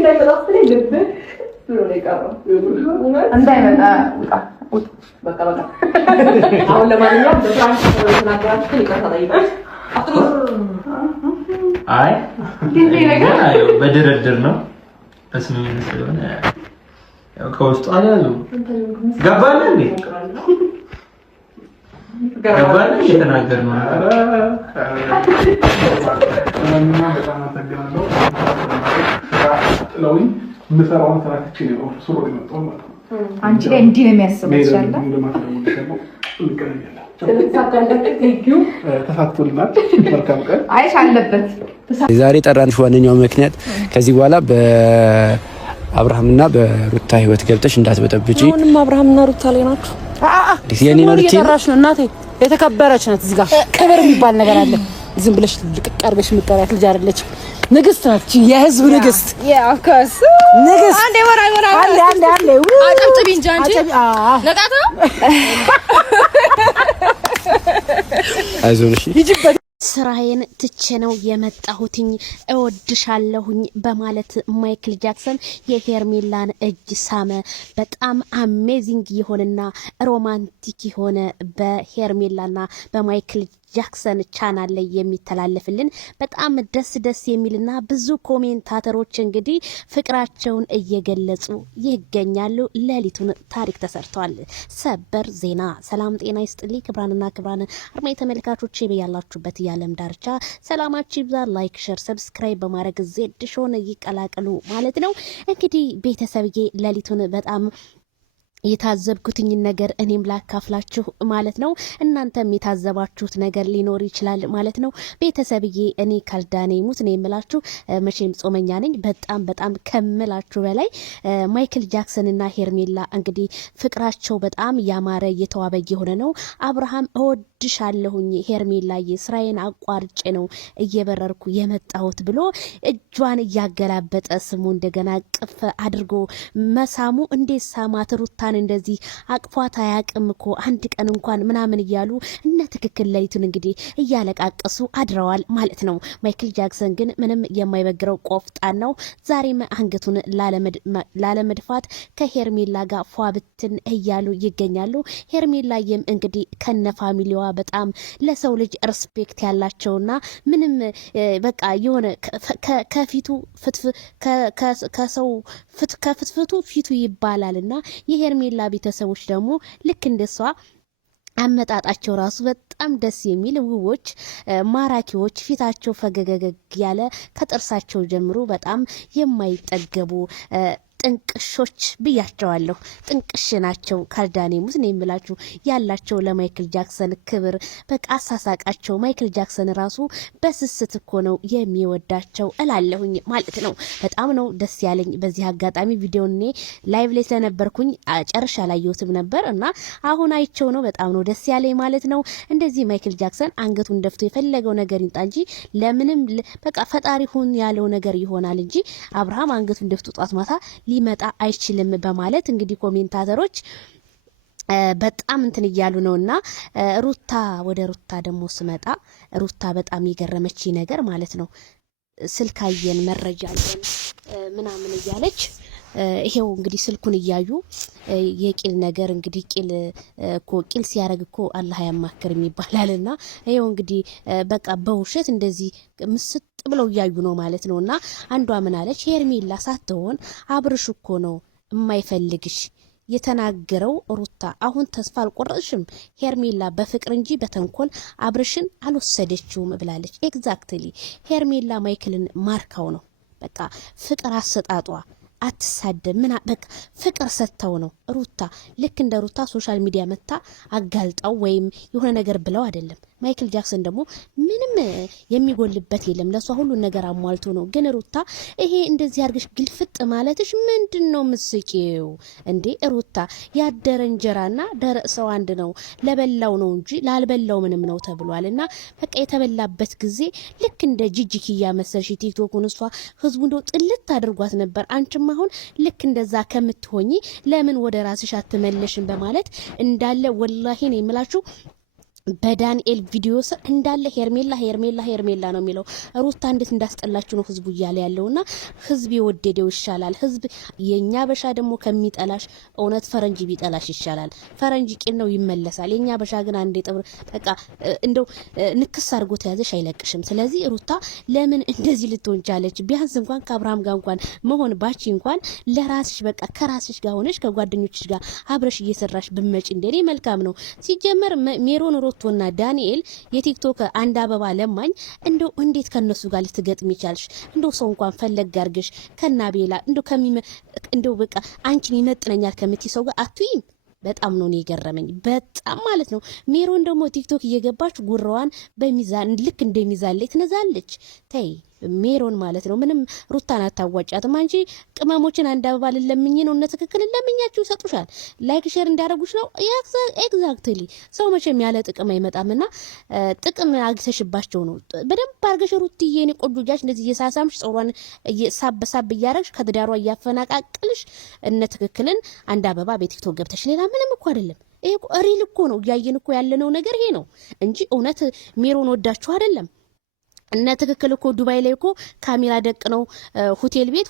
እንዳይመጣ ልብ ብሎ ነው የቀረው እንዳይመጣ በቃ አሁን ለማንኛውም በፍራንስ ተናግራችሁ ይቅርታ ጠይቃችሁ አይ በድርድር ነው በስምምነት ስለሆነ ያው ከውስጡ አላሉ ገባለ እንዴ ገባለ የተናገር ነው እና በጣም አተገናለሁ ለውኝ ምሰራውን ተራክቼ ነው ሱሮ ነው ማለት ነው አንቺ ላይ እንዲህ ነው የሚያስበው ይችላል ተሳክቶልናል መልካም ቀን አይሽ አለበት ዛሬ ጠራንሽ ዋነኛው ምክንያት ከዚህ በኋላ በአብርሃምና በሩታ ህይወት ገብተሽ እንዳትበጠብጪ አሁንም አብርሃምና ሩታ ላይ ናችሁ የኔ ነው ልጅ እየጠራሽ ነው እናቴ የተከበረች ናት እዚህ ጋር ክብር የሚባል ነገር አለ ዝም ብለሽ ልቅቅ አድርገሽ የምትጠሪያት ልጅ አይደለች ንግስት ናት የህዝብ ንግስት ኦፍ ኮርስ ንግስት አንዴ ወራ አንዴ አጨብጭቢ እንጂ አንቺ ለቃታ አይዞሽ ስራዬን ትቼ ነው የመጣሁትኝ እወድሻለሁኝ በማለት ማይክል ጃክሰን የሄርሜላን እጅ ሳመ። በጣም አሜዚንግ የሆነና ሮማንቲክ የሆነ በሄርሜላና በማይክል ጃክሰን ቻናል ላይ የሚተላለፍልን በጣም ደስ የሚልና ብዙ ኮሜንታተሮች እንግዲህ ፍቅራቸውን እየገለጹ ይገኛሉ። ሌሊቱን ታሪክ ተሰርቷል። ሰበር ዜና። ሰላም ጤና ይስጥልኝ ክብራንና ክብራን አድማጭ ተመልካቾቼ በያላችሁበት የዓለም ዳርቻ ሰላማችሁ ይብዛ። ላይክ፣ ሼር፣ ሰብስክራይብ በማድረግ ዜድ ሾውን ይቀላቀሉ ማለት ነው። እንግዲህ ቤተሰብዬ ሌሊቱን በጣም የታዘብኩትኝ ነገር እኔም ላካፍላችሁ ማለት ነው። እናንተም የታዘባችሁት ነገር ሊኖር ይችላል ማለት ነው። ቤተሰብዬ እኔ ካልዳኔ ሙት ነው የምላችሁ። መቼም ጾመኛ ነኝ በጣም ከምላችሁ በላይ ማይክል ጃክሰን እና ሄርሜላ እንግዲህ ፍቅራቸው በጣም ያማረ የተዋበ የሆነ ነው። አብርሃም እወድሻለሁኝ ሄርሜላዬ ስራዬን አቋርጬ ነው እየበረርኩ የመጣሁት ብሎ እጇን እያገላበጠ ስሙ እንደገና ቅፍ አድርጎ መሳሙ እንዴት ሳማት ሩታ እንደዚህ አቅፏት አያቅም እኮ አንድ ቀን እንኳን ምናምን እያሉ እነ ትክክል ሌሊቱን እንግዲህ እያለቃቀሱ አድረዋል ማለት ነው። ማይክል ጃክሰን ግን ምንም የማይበግረው ቆፍጣን ነው። ዛሬም አንገቱን ላለመድፋት ከሄርሜላ ጋር ፏብትን እያሉ ይገኛሉ። ሄርሜላዬም እንግዲህ ከነ ፋሚሊዋ በጣም ለሰው ልጅ ሪስፔክት ያላቸውና ምንም በቃ የሆነ ከፊቱ ከሰው ከፍትፍቱ ፊቱ ይባላልና የሄርሜላ ቤተሰቦች ደግሞ ልክ እንደሷ አመጣጣቸው ራሱ በጣም ደስ የሚል ውቦች ማራኪዎች ፊታቸው ፈገገግ ያለ ከጥርሳቸው ጀምሮ በጣም የማይጠገቡ ጥንቅሾች ብያቸዋለሁ። ጥንቅሽ ናቸው። ካልዳኔ ሙት ነው የምላችሁ ያላቸው ለማይክል ጃክሰን ክብር በቃ አሳሳቃቸው። ማይክል ጃክሰን ራሱ በስስት እኮ ነው የሚወዳቸው እላለሁኝ ማለት ነው። በጣም ነው ደስ ያለኝ። በዚህ አጋጣሚ ቪዲዮን እኔ ላይቭ ላይ ስለነበርኩኝ ጨርሻ አላየሁትም ነበር እና አሁን አይቸው ነው በጣም ነው ደስ ያለኝ ማለት ነው። እንደዚህ ማይክል ጃክሰን አንገቱን ደፍቶ የፈለገው ነገር ይንጣ እንጂ ለምንም በቃ ፈጣሪ ሁን ያለው ነገር ይሆናል እንጂ አብርሃም አንገቱን ደፍቶ ጧት ማታ ሊመጣ አይችልም በማለት እንግዲህ ኮሜንታተሮች በጣም እንትን እያሉ ነውና ሩታ ወደ ሩታ ደግሞ ስመጣ ሩታ በጣም የገረመች ነገር ማለት ነው ስልካየን መረጃ አለን ምናምን እያለች ይሄው እንግዲህ ስልኩን እያዩ የቂል ነገር እንግዲህ ቂል ሲያረግ እኮ አላህ ያማክርም ይባላልና ይሄው እንግዲህ በቃ በውሸት እንደዚህ ምስጥ ብለው እያዩ ነው ማለት ነውና አንዷ ምን አለች ሄርሜላ ሳትሆን አብርሽ እኮ ነው የማይፈልግሽ የተናገረው ሩታ አሁን ተስፋ አልቆረጥሽም ሄርሜላ በፍቅር እንጂ በተንኮል አብርሽን አልወሰደችውም ብላለች ኤግዛክትሊ ሄርሜላ ማይክልን ማርካው ነው በቃ ፍቅር አሰጣጧ አትሳደብ ምን በቃ ፍቅር ሰተው ነው ሩታ ልክ እንደ ሩታ ሶሻል ሚዲያ መታ አጋልጣው ወይም የሆነ ነገር ብለው አይደለም ማይክል ጃክሰን ደግሞ ምንም የሚጎልበት የለም ለሷ ሁሉ ነገር አሟልቶ ነው ግን ሩታ ይሄ እንደዚህ አርግሽ ግልፍጥ ማለትሽ ምንድነው ምስቂው እንዴ ሩታ ያደረ እንጀራና ደረቅ ሰው አንድ ነው ለበላው ነው እንጂ ላልበላው ምንም ነው ተብሏልና በቃ የተበላበት ጊዜ ልክ እንደ ጂጂኪያ መሰልሽ ቲክቶኩን እሷ ህዝቡ እንደው ጥልት አድርጓት ነበር አንቺም አሁን ልክ እንደዛ ከምትሆኚ ለምን ወደ ራስሽ አትመለሽም በማለት እንዳለ ወላሂ ነው የምላችሁ በዳንኤል ቪዲዮ ስር እንዳለ ሄርሜላ ሄርሜላ ሄርሜላ ነው የሚለው። ሩታ እንዴት እንዳስጠላችሁ ነው ህዝቡ እያለ ያለውና ህዝብ የወደደው ይሻላል። ህዝብ የኛ በሻ ደግሞ ከሚጠላሽ እውነት ፈረንጅ ቢጠላሽ ይሻላል። ፈረንጅ ቂል ነው ይመለሳል። የኛ በሻ ግን አንዴ ጥብር በቃ እንደው ንክስ አድርጎ ተያዘሽ አይለቅሽም። ስለዚህ ሩታ ለምን እንደዚህ ልትሆን ቻለች? ቢያንስ እንኳን ከአብርሃም ጋር እንኳን መሆን ባቺ እንኳን ለራስሽ በቃ ከራስሽ ጋር ሆነሽ ከጓደኞችሽ ጋር አብረሽ እየሰራሽ ብመጪ እንደኔ መልካም ነው። ሲጀመር ሜሮን ሮቶና ዳንኤል የቲክቶክ አንድ አበባ ለማኝ እንደው እንዴት ከነሱ ጋር ልትገጥም ይቻልሽ? እንደው ሰው እንኳን ፈለግ አርገሽ ከናቤላ እንደው በቃ አንቺን ይመጥነኛል ከምትይ ሰው ጋር አትይም። በጣም ነው የገረመኝ በጣም ማለት ነው። ሜሮን ደግሞ ቲክቶክ እየገባች ጉራዋን በሚዛን ልክ እንደሚዛን ላይ ትነዛለች። ተይ ሜሮን ማለት ነው ምንም ሩታን አታዋጫትም። አንቺ ቅመሞችን አንድ አበባ ለምኝ ነው እነ ትክክል ለምኛችሁ ይሰጡሻል። ላይክ ሼር እንዲያደርጉሽ ነው ኤግዛክትሊ። ሰው መቼም ያለ ጥቅም አይመጣምና ጥቅም አግኝተሽባቸው ነው። በደንብ አርገሽ ሩትዬ የኔ ቆንጆጃች እንደዚህ እየሳሳምሽ ጾሯን ሳብ እያረግሽ ከትዳሯ እያፈናቃቅልሽ እነ ትክክልን አንድ አበባ በቲክቶክ ገብተሽ ሌላ ምንም እኮ አይደለም። ይሄ ሪል እኮ ነው እያየን እኮ ያለነው ነገር ይሄ ነው እንጂ እውነት ሜሮን ወዳችሁ አይደለም። እነ ትክክል እኮ ዱባይ ላይ እኮ ካሜራ ደቅ ነው ሆቴል ቤት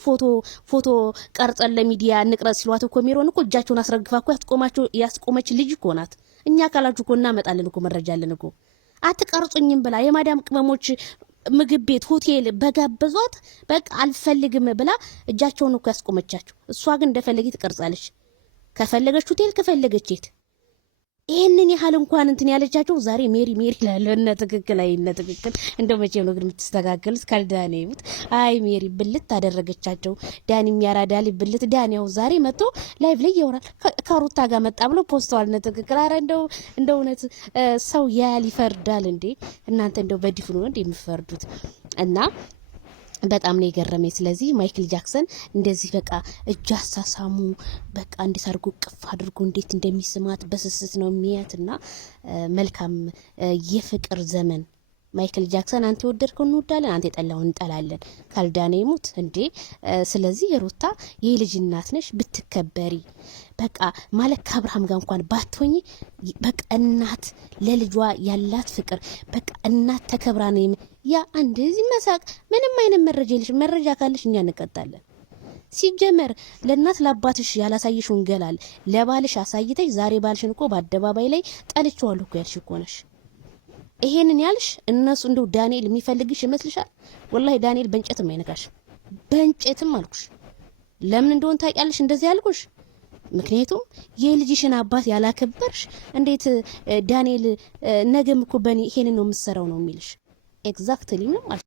ፎቶ ቀርጸን ለሚዲያ እንቅረጽ ሲሏት እኮ ሜሮን እኮ እጃቸውን አስረግፋ እኮ ያስቆመች ልጅ እኮ ናት። እኛ ካላችሁ እኮ እናመጣለን እኮ መረጃ አለን እኮ። አትቀርጹኝም ብላ የማዳም ቅመሞች ምግብ ቤት ሆቴል በጋበዟት በቃ አልፈልግም ብላ እጃቸውን እኮ ያስቆመቻቸው። እሷ ግን እንደፈለገ ትቀርጻለች። ከፈለገች ሆቴል ከፈለገች የት ይሄንን ያህል እንኳን እንትን ያለቻቸው ዛሬ ሜሪ ላለው እነ ትክክል እነ ትክክል እንደው መቼም ነው ግን የምትስተካከሉት? ካልዳኔ ይሙት አይ ሜሪ ብልት ታደረገቻቸው። ዳኒ የሚያራዳሊ ብልት ዳኒው ዛሬ መጥቶ ላይቭ ላይ ያወራል ከሩታ ጋር መጣ ብሎ ፖስተዋል። እነ ትክክል አረ እንደው እውነት ሰው ያል ይፈርዳል እንዴ እናንተ? እንደው በዲፍኑ ነው እንዴ የምትፈርዱት? እና በጣም ነው የገረመኝ። ስለዚህ ማይክል ጃክሰን እንደዚህ በቃ እጅ አሳሳሙ በቃ እንዴት አድርጎ ቅፍ አድርጎ እንዴት እንደሚስማት በስስት ነው የሚያትና መልካም የፍቅር ዘመን። ማይክል ጃክሰን አንተ ወደድከው እንወዳለን፣ አንተ የጠላውን እንጠላለን። ካልዳነ ይሙት እንዴ። ስለዚህ ሩታ የልጅ እናት ነሽ፣ ብትከበሪ በቃ ማለት ከአብርሃም ጋር እንኳን ባትሆኚ በቃ እናት ለልጇ ያላት ፍቅር በቃ እናት ተከብራ ነው ያ እንደዚህ መሳቅ። ምንም አይነት መረጃ የለሽ። መረጃ ካለሽ እኛ እንቀጣለን። ሲጀመር ለእናት ለአባትሽ ያላሳየሽውን ገላል ለባልሽ አሳይተሽ ዛሬ ባልሽን እኮ በአደባባይ ላይ ጠልቼዋለሁ እኮ ያልሽ እኮ ነሽ። ይሄንን ያልሽ እነሱ እንደው ዳንኤል የሚፈልግሽ ይመስልሻል? ወላሂ ዳንኤል በእንጨትም አይነካሽ፣ በእንጨትም አልኩሽ። ለምን እንደሆነ ታውቂያለሽ እንደዚህ ያልኩሽ? ምክንያቱም የልጅሽን አባት ያላከበርሽ እንዴት ዳንኤል ነገም እኮ በኔ ይሄንን ነው የምትሰራው ነው የሚልሽ። ኤግዛክትሊ ነው ማለት